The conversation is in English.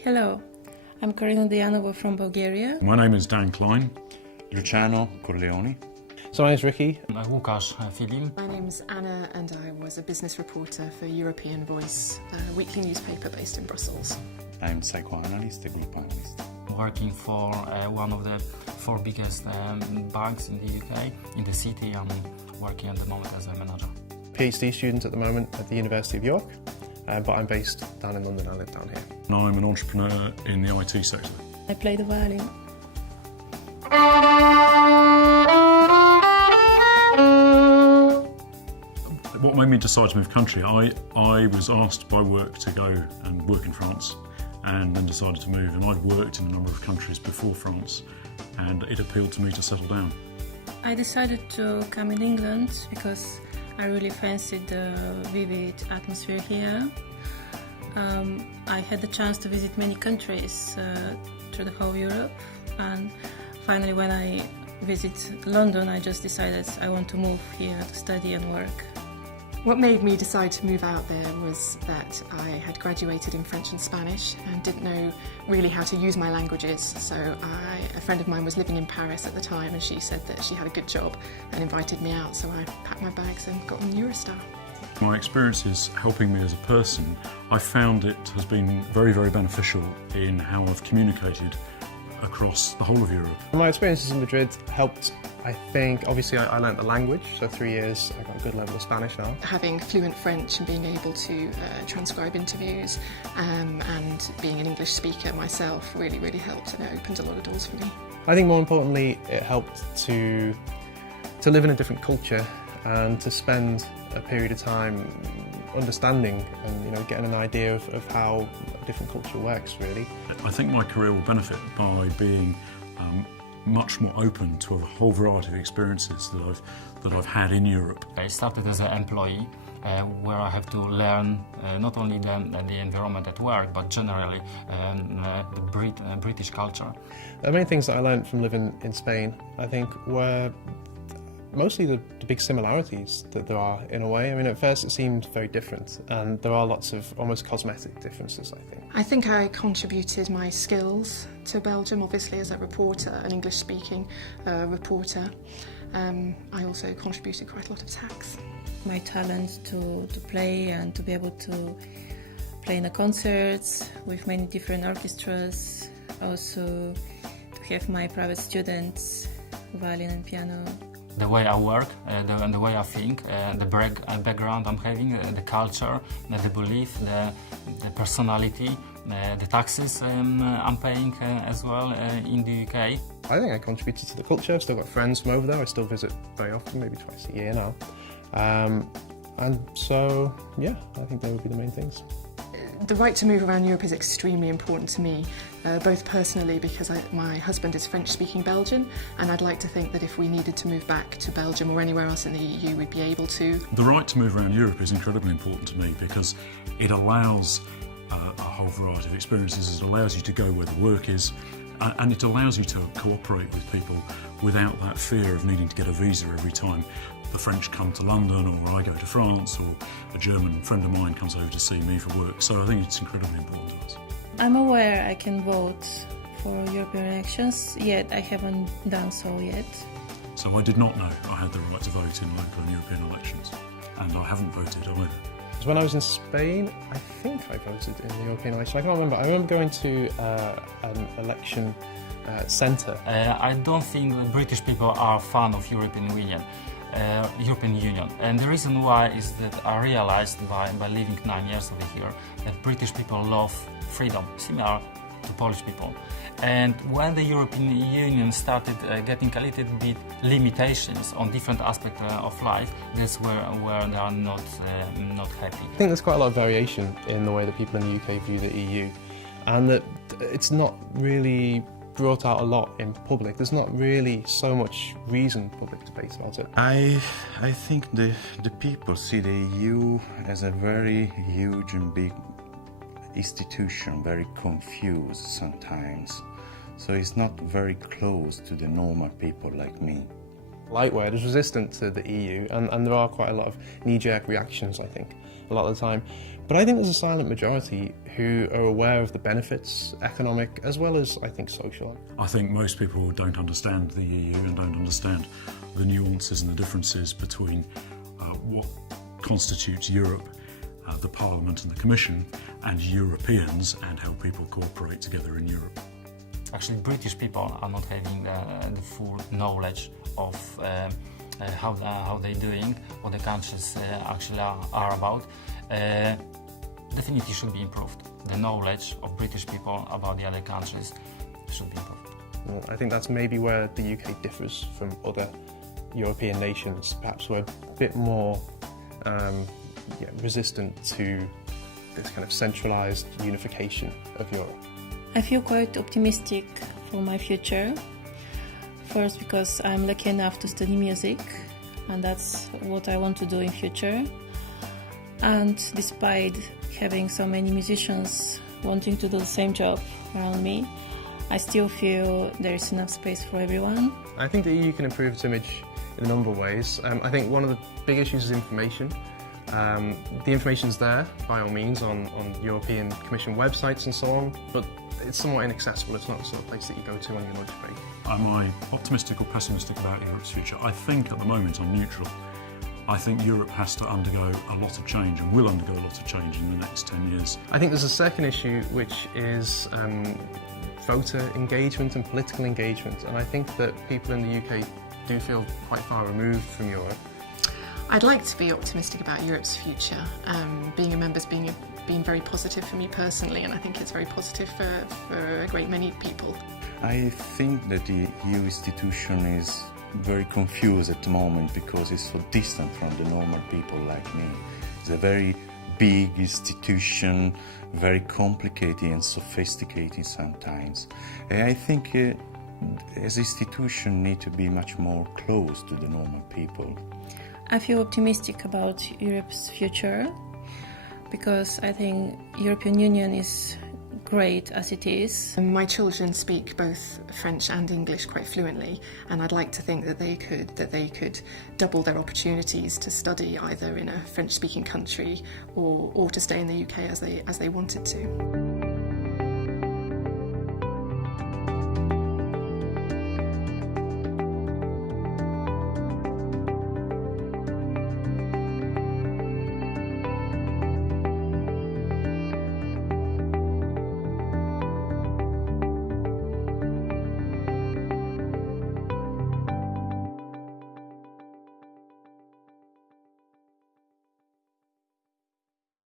Hello, I'm Karina Dejanova from Bulgaria. My name is Dan Klein. Luciano Corleone. So my name's Ricky. Łukasz Filip. My name's Anna and I was a business reporter for European Voice, a weekly newspaper based in Brussels. I'm psychoanalyst, a group analyst. Working for one of the four biggest banks in the UK, in the city. I'm working at the moment as a manager. PhD student at the moment at the University of York, but I'm based down in London. I live down here. And I'm an entrepreneur in the IT sector. I play the violin. What made me decide to move country? I was asked by work to go and work in France and then decided to move, and I'd worked in a number of countries before France and it appealed to me to settle down. I decided to come in England because I really fancied the vivid atmosphere here. I had the chance to visit many countries through the whole Europe, and finally when I visit London I just decided I want to move here to study and work. What made me decide to move out there was that I had graduated in French and Spanish and didn't know really how to use my languages, so a friend of mine was living in Paris at the time and she said that she had a good job and invited me out, so I packed my bags and got on Eurostar. My experiences helping me as a person, I found it has been very, very beneficial in how I've communicated across the whole of Europe. My experiences in Madrid helped, I think. Obviously I learnt the language, so 3 years I got a good level of Spanish now. Having fluent French and being able to transcribe interviews and being an English speaker myself really helped, and it opened a lot of doors for me. I think more importantly it helped to live in a different culture and to spend a period of time understanding and getting an idea of how a different culture works, really. I think my career will benefit by being much more open to a whole variety of experiences that I've had in Europe. I started as an employee where I have to learn not only the environment at work, but generally the British culture. The main things that I learned from living in Spain, I think, were mostly the big similarities that there are in a way. I mean, at first it seemed very different, and there are lots of almost cosmetic differences, I think. I think I contributed my skills to Belgium, obviously as a reporter, an English-speaking reporter. I also contributed quite a lot of tax. My talent to play and to be able to play in the concerts with many different orchestras, also to have my private students, violin and piano. The way I work, the way I think, the background I'm having, the culture, the belief, the personality, the taxes I'm paying as well in the UK. I think I contributed to the culture. I've still got friends from over there. I still visit very often, maybe twice a year now. And so, yeah, I think those would be the main things. The right to move around Europe is extremely important to me, both personally because my husband is French-speaking Belgian, and I'd like to think that if we needed to move back to Belgium or anywhere else in the EU, we'd be able to. The right to move around Europe is incredibly important to me because it allows a whole variety of experiences. It allows you to go where the work is, and it allows you to cooperate with people without that fear of needing to get a visa every time the French come to London, or I go to France, or a German friend of mine comes over to see me for work. So I think it's incredibly important to us. I'm aware I can vote for European elections, yet I haven't done so yet. So I did not know I had the right to vote in local and European elections, and I haven't voted either. When I was in Spain, I think I voted in the European election. I can't remember. I remember going to an election centre. I don't think the British people are fan of European Union, and the reason why is that I realized by living 9 years over here that British people love freedom, similar to Polish people. And when the European Union started getting a little bit limitations on different aspects of life, that's where they are not happy. I think there's quite a lot of variation in the way that people in the UK view the EU, and that it's not really brought out a lot in public. There's not really so much public debate about it. I think the people see the EU as a very huge and big institution, very confused sometimes. So it's not very close to the normal people like me. Light word is resistant to the EU, and there are quite a lot of knee-jerk reactions, I think, a lot of the time. But I think there's a silent majority who are aware of the benefits, economic as well as, I think, social. I think most people don't understand the EU and don't understand the nuances and the differences between what constitutes Europe, the Parliament and the Commission, and Europeans, and how people cooperate together in Europe. Actually, British people are not having the full knowledge of how they're doing, what the countries actually are about. Definitely should be improved. The knowledge of British people about the other countries should be improved. Well, I think that's maybe where the UK differs from other European nations. Perhaps we're a bit more resistant to this kind of centralised unification of Europe. I feel quite optimistic for my future. First, because I'm lucky enough to study music, and that's what I want to do in future. And despite having so many musicians wanting to do the same job around me, I still feel there is enough space for everyone. I think the EU can improve its image in a number of ways. I think one of the big issues is information. The information's there, by all means, on European Commission websites and so on, but it's somewhat inaccessible. It's not the sort of place that you go to on your lunch break. Am I optimistic or pessimistic about Europe's future? I think at the moment I'm neutral. I think Europe has to undergo a lot of change and will undergo a lot of change in the next 10 years. I think there's a second issue, which is voter engagement and political engagement, and I think that people in the UK do feel quite far removed from Europe. I'd like to be optimistic about Europe's future. Being a member's been very positive for me personally, and I think it's very positive for a great many people. I think that the EU institution is very confused at the moment because it's so distant from the normal people like me. It's a very big institution, very complicated and sophisticated sometimes. And I think as institution need to be much more close to the normal people. I feel optimistic about Europe's future because I think European Union is great as it is. My children speak both French and English quite fluently, and I'd like to think that they could double their opportunities to study either in a French-speaking country or to stay in the UK as they wanted to.